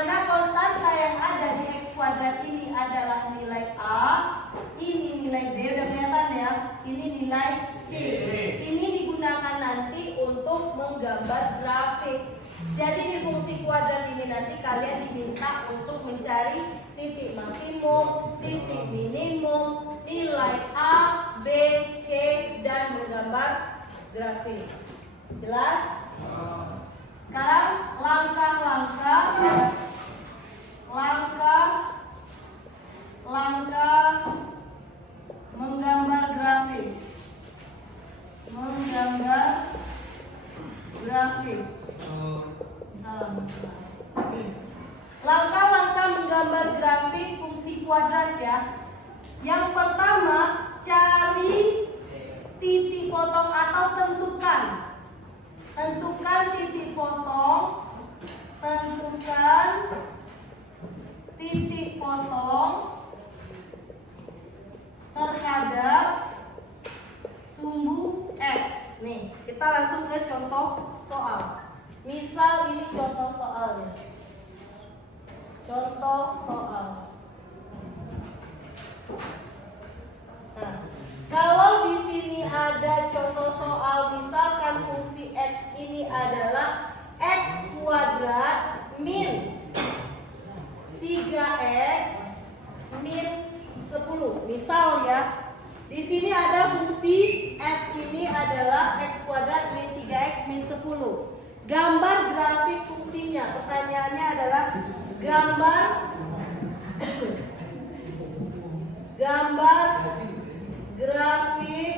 mana konstanta yang ada di X kuadrat ini adalah nilai A, ini nilai B, udah kelihatan ya, ini nilai C. Ini digunakan nanti untuk menggambar grafik. Jadi di fungsi kuadrat ini nanti kalian diminta untuk mencari titik maksimum, titik minimum, nilai A, B, C, dan menggambar grafik. Jelas? Sekarang langkah menggambar grafik. Langkah-langkah menggambar grafik fungsi kuadrat ya. Yang pertama, cari titik potong atau tentukan titik potong, terhadap sumbu X. Nih, kita langsung ke contoh soal. Misal ini contoh soalnya. Nah, kalau di sini ada contoh soal, misalkan fungsi X ini adalah X kuadrat min 3X min 10. Misal ya, di sini ada fungsi X ini adalah X kuadrat min 3X min 10. Gambar grafik fungsinya. Pertanyaannya adalah gambar grafik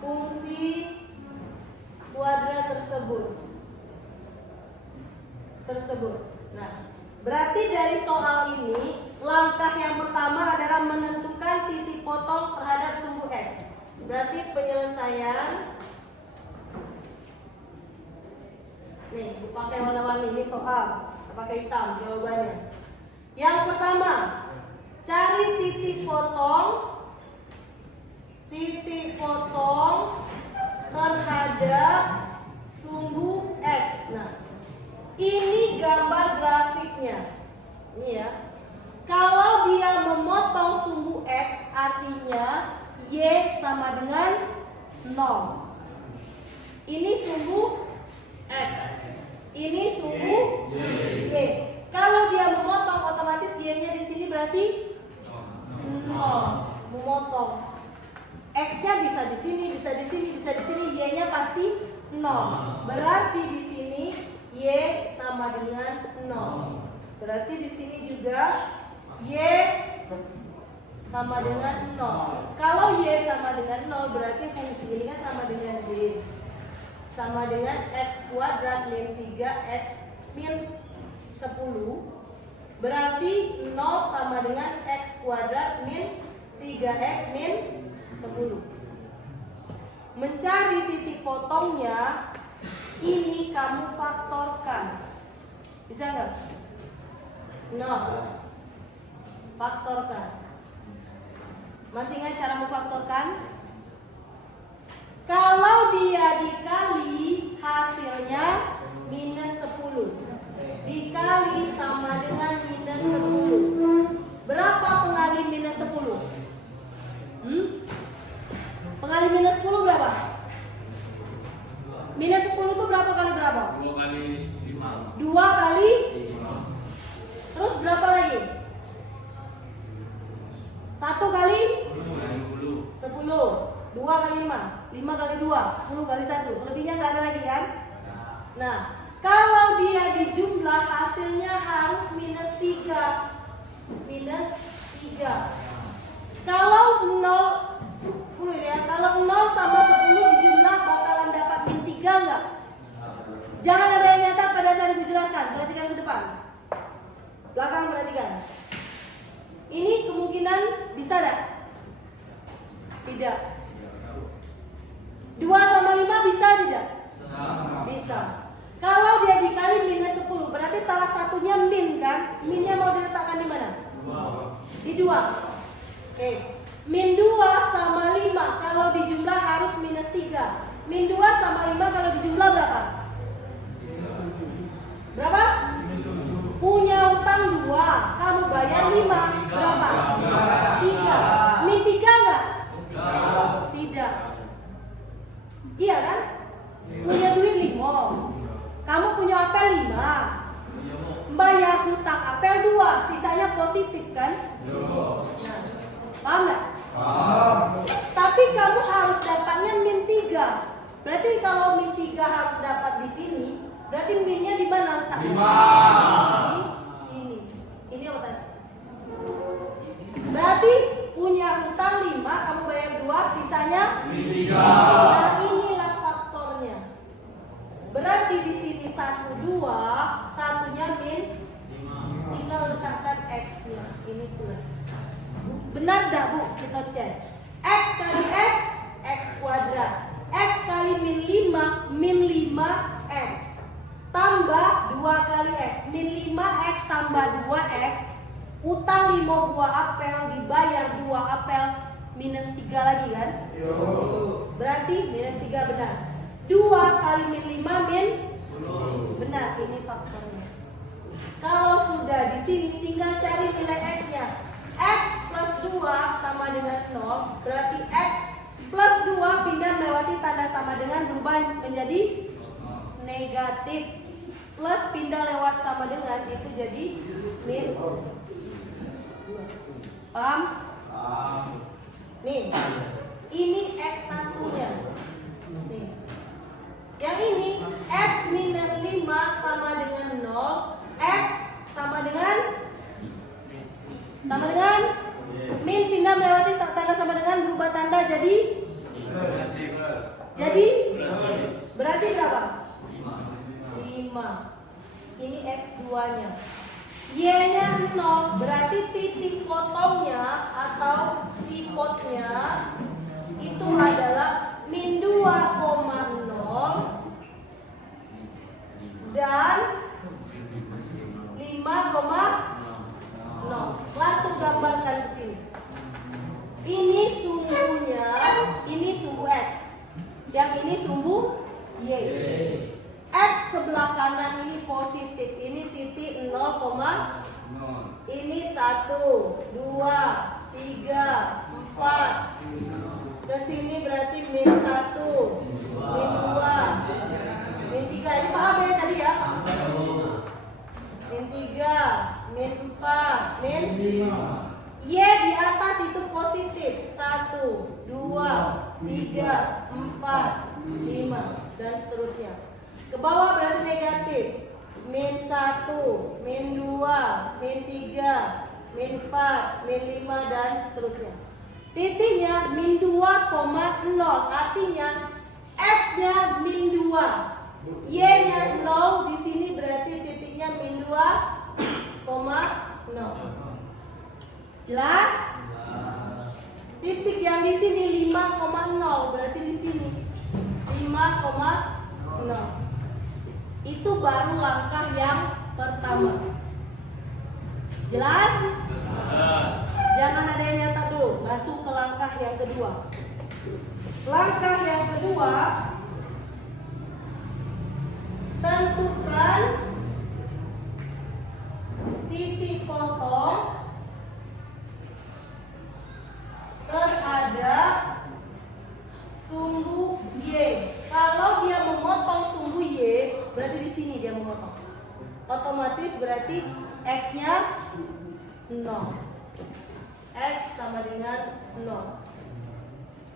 fungsi kuadrat tersebut. Nah, berarti dari soal ini langkah yang pertama adalah menentukan titik potong terhadap sumbu X. Berarti penyelesaian, nih pakai warna-warni, ini soal pakai hitam jawabannya. Yang pertama, cari titik potong terhadap sumbu X. Nah, ini gambar grafiknya. Ini ya. Kalau dia memotong sumbu X, artinya Y sama dengan 0. Ini sumbu X, ini sumbu Y. Kalau dia memotong, otomatis Y-nya di sini berarti 0. Memotong. X-nya bisa di sini, bisa di sini, bisa di sini. Y-nya pasti 0. Berarti di sini Y sama dengan 0. Berarti di sini juga Y sama dengan 0. Kalau Y sama dengan 0, berarti fungsi ini kan sama dengan Y. Sama dengan X kuadrat min 3X min 10. Berarti 0 sama dengan X kuadrat min 3X min 10. Mencari titik potongnya, ini kamu faktorkan. Bisa nggak? 0. Faktorkan. Masih ingat cara memfaktorkan? Kalau dia dikali, hasilnya minus 10. Dikali sama dengan minus 10. Berapa pengali minus 10? Pengali minus 10 berapa? Minus 10 itu berapa kali berapa? 2 kali 5. 2 kali 5. Terus berapa lagi? 1 kali 10. 2 kali 5. 5 kali 2, 10 kali 1. Selebihnya nggak ada lagi kan? Nah, kalau dia dijumlah, hasilnya harus minus 3. Minus 3. Kalau 0, 10 ya. Kalau 0 sama 10 dijumlah, bakalan dapat min 3 nggak? Jangan ada yang nyata pada saat ibu jelaskan. Perhatikan ke depan. Belakang perhatikan. Ini kemungkinan bisa nggak? Tidak. 2 sama 5 bisa tidak? Bisa. Kalau dia dikali minus 10, berarti salah satunya min kan? Minnya mau diletakkan di mana? Di 2. Oke. Min 2 sama 5 kalau dijumlah harus minus 3. Min 2 sama 5 kalau dijumlah berapa? Berapa? Punya utang 2, kamu bayar 5, berapa? 3. Min 3 enggak? Tidak. Iya kan? Punya duit 5, kamu punya apel 5, bayar hutang apel 2, sisanya positif kan? Nah, paham nggak? Tapi kamu harus dapatnya min 3. Berarti kalau min 3 harus dapat di sini, berarti minnya di mana letaknya? Di sini. Ini otas. Berarti punya hutang 5, kamu bayar 2, sisanya min 3. Nah, inilah faktornya. Berarti di sini 1, 2, satunya min 5. Tinggal letakkan X-nya. Ini plus. Benar dah Bu? Kita cek. X kali X, X kuadrat. X kali min 5, min 5X. Tambah 2 kali X. Min 5X tambah 2X. Utang 5 buah apel dibayar 2 apel. Minus 3 lagi kan? Berarti minus 3 benar. 2 kali min 5 min 10. Benar, ini faktornya. Kalau sudah di sini tinggal cari nilai X-nya. X plus 2 sama dengan 0. Berarti X plus 2 pindah melewati tanda sama dengan berubah menjadi negatif. Plus pindah lewat sama dengan itu jadi min. Paham? Nih, ini X1 nya. Nih. Yang ini X minus 5 sama dengan 0. X sama dengan min pindah melewati tanda sama dengan berubah tanda jadi berarti berapa? 5. Ini X2 nya. Y nya 0, berarti titik potongnya atau tipotnya itu adalah min 2,0 dan 5,0. Langsung gambarkan ke sini. Ini sumbunya, ini sumbu X. Yang ini sumbu Y. X sebelah kanan ini positif, ini titik 0, ini 1, 2, 3, 4. Kesini berarti min 1, min 2, min 3. Ini paham ya tadi ya? Min 3, min 4, min 5. Y di atas itu positif 1, 2, 3, 4, 5 dan seterusnya. Ke bawah berarti negatif. Min 1, min 2, min 3, min 4, min 5 dan seterusnya. Titiknya min 2,0, artinya X-nya min 2. Y-nya 0, di sini berarti titiknya min 2,0. Jelas? Titik yang di sini 5,0, berarti di sini 5,0. Itu baru langkah yang pertama. Jelas? Jangan ada yang nyatat dulu, langsung ke langkah yang kedua. Langkah yang kedua, tentukan titik potong terhadap sumbu Y. Kalau dia memotong sumbu Y, berarti di sini dia memotong. Otomatis berarti X-nya 0. X sama dengan 0.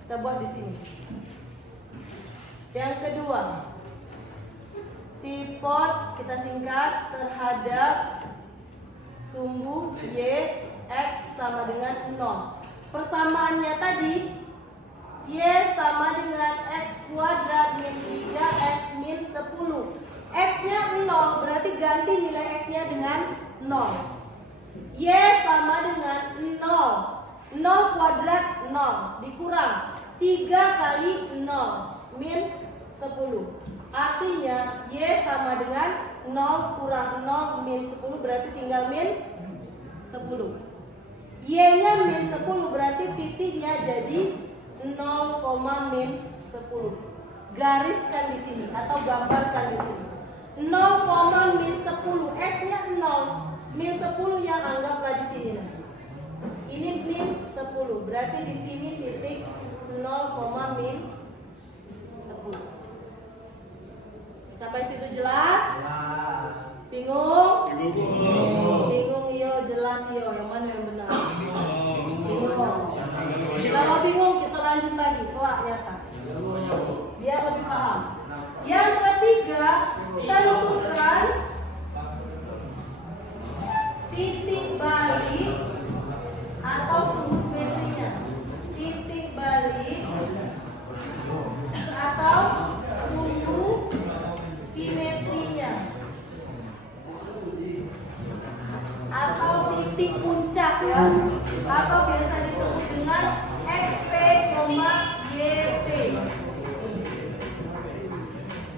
Kita buat di sini. Yang kedua, tipot kita singkat terhadap sumbu Y, X sama dengan 0. Persamaannya tadi Y sama dengan X kuadrat min 3X min 10. X-nya 0, berarti ganti nilai X-nya dengan 0. Y sama dengan 0. 0 kuadrat 0 dikurang 3 kali 0 min 10. Artinya Y sama dengan 0 kurang 0 min 10, berarti tinggal min 10. Y-nya min 10, berarti titiknya jadi 0, min 10. Gariskan di sini atau gambarkan di sini. 0, min 10. X-nya 0. Min 10 yang anggaplah di sini. Nah. Ini min 10. Berarti di sini titik 0, min 10. Sampai situ jelas? Bingung? Bingung yo, jelas yo. Yang mana yang benar? Bingung. Kalau bingung kita lanjut lagi. Kelak ya Kak. Biar lebih paham. Yang ketiga, tentukan titik balik atau sumbu simetrinya. Titik balik atau sumbu simetrinya. Atau titik puncak ya. Atau biasa disebut dengan XP, YP.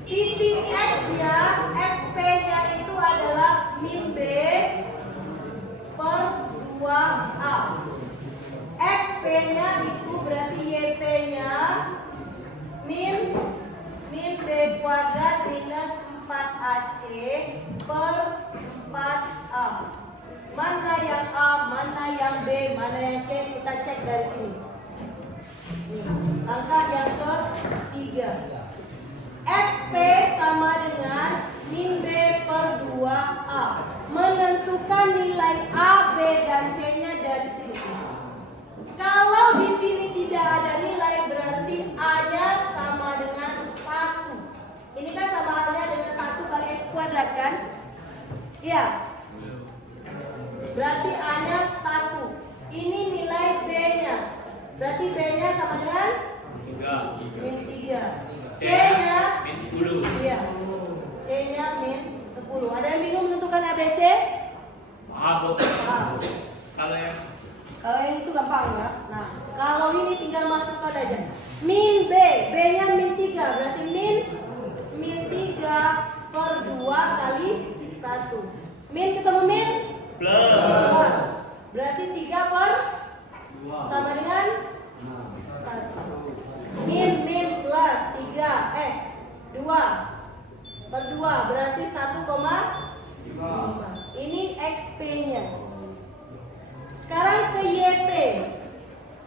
Titik X-nya, XP-nya itu adalah min B per 2A. XP-nya itu berarti YP-nya min B kuadrat minus 4AC per 4A. Mana yang A, mana yang B, mana yang C, kita cek dari sini. Langkah yang ketiga. XP sama dengan min B per 2A. Menentukan nilai A, B, dan C-nya dari sini. Kalau di sini tidak ada nilai, berarti A-nya sama dengan 1. Ini kan sama halnya dengan 1 kali X kuadrat kan? Iya. Berarti A-nya 1. Ini nilai B-nya. Berarti B-nya sama dengan? Min 3. C-nya min 10. Iya. C-nya min 10. Ada yang bingung menentukan ABC? Paham. Kalau yang itu gampang ya. Nah, kalau ini tinggal masukkan aja. Min B, B-nya min 3. Berarti min 3 per 2 kali 1. Min ketemu min? Plus. Berarti 3 per 2 sama dengan 1. Min plus 3 2 per 2 berarti 1,5. Ini XP-nya. Sekarang ke YP.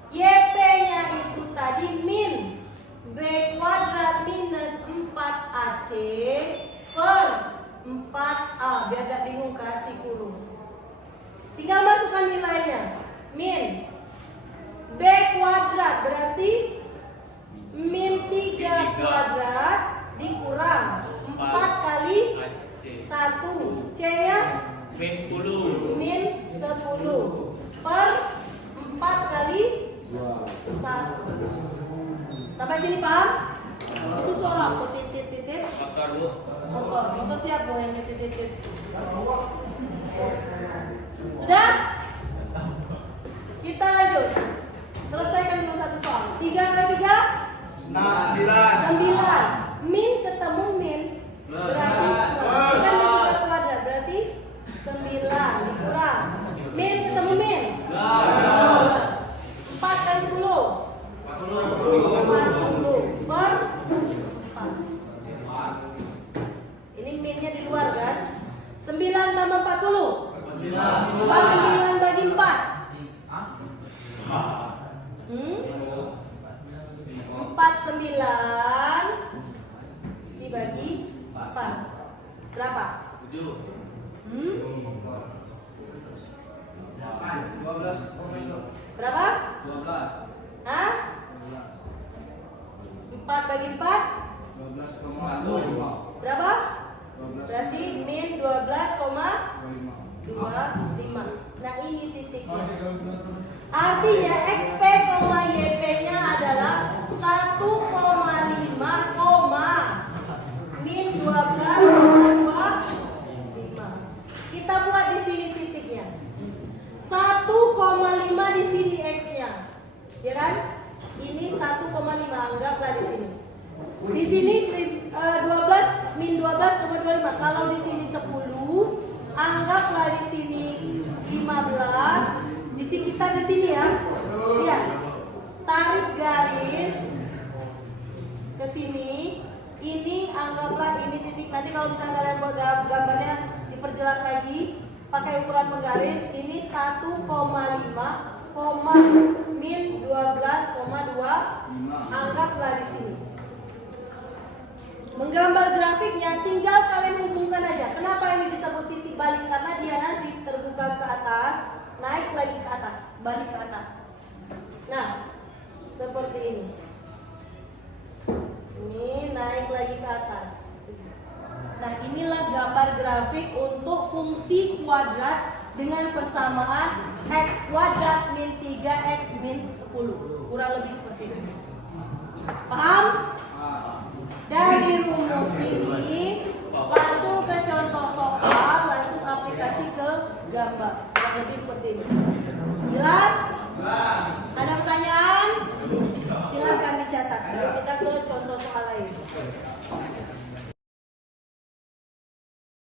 YP-nya itu tadi min B kuadrat minus 4AC per 4A. Biar gak bingung kasih kurung. Tinggal masukkan nilainya. Min B kuadrat berarti min 3 kuadrat dikurang 4 kali 1. C-nya min 10. min 10 per 4 kali 1. Sampai sini paham? Itu suara aku titit-titit. Motor siap loh yang titit-titit. Sudah? Kita lanjut. Selesaikan dulu satu soal. 3 kali 3? 9. Min ketemu min berarti kan min 3 kuadrat berarti 9 dikurang. Min ketemu min 4 kali 10 40 per 4. Ini minnya di luar kan? 9 tambah 40 9 bagi 4 49 dibagi 4 berapa? 7. Berapa? 12. Hah? 4 bagi 4 berapa? Berarti min 12,25. Nah ini titiknya. Artinya XP, YP nya adalah 1,5, min 12,25. Kita buat di sini titiknya. 1,5 di sini X-nya. Ya kan? Ini 1,5 anggaplah di sini. Di sini 12 min 12,25. Kalau di sini 10, anggaplah di sini 15. Di sekitar di sini ya. Lihat. Tarik garis ke sini. Ini anggaplah ini titik Nanti kalau misalnya kalian buat gambarnya diperjelas lagi pakai ukuran penggaris. Ini 1,5, min 12,2. Anggaplah di sini. Menggambar grafiknya tinggal kalian hubungkan aja. Kenapa ini disebut titik balik? Karena dia nanti terbuka ke atas, naik lagi ke atas, balik ke atas. Nah, seperti ini. Ini naik lagi ke atas. Nah, inilah gambar grafik untuk fungsi kuadrat dengan persamaan x kuadrat min 3x min 10. Kurang lebih seperti ini. Paham? Dari rumus ini langsung ke contoh soal, langsung aplikasi ke gambar. Kurang lebih seperti ini. Jelas? Ada pertanyaan? Silakan dicatat. Lalu kita ke contoh soal lain.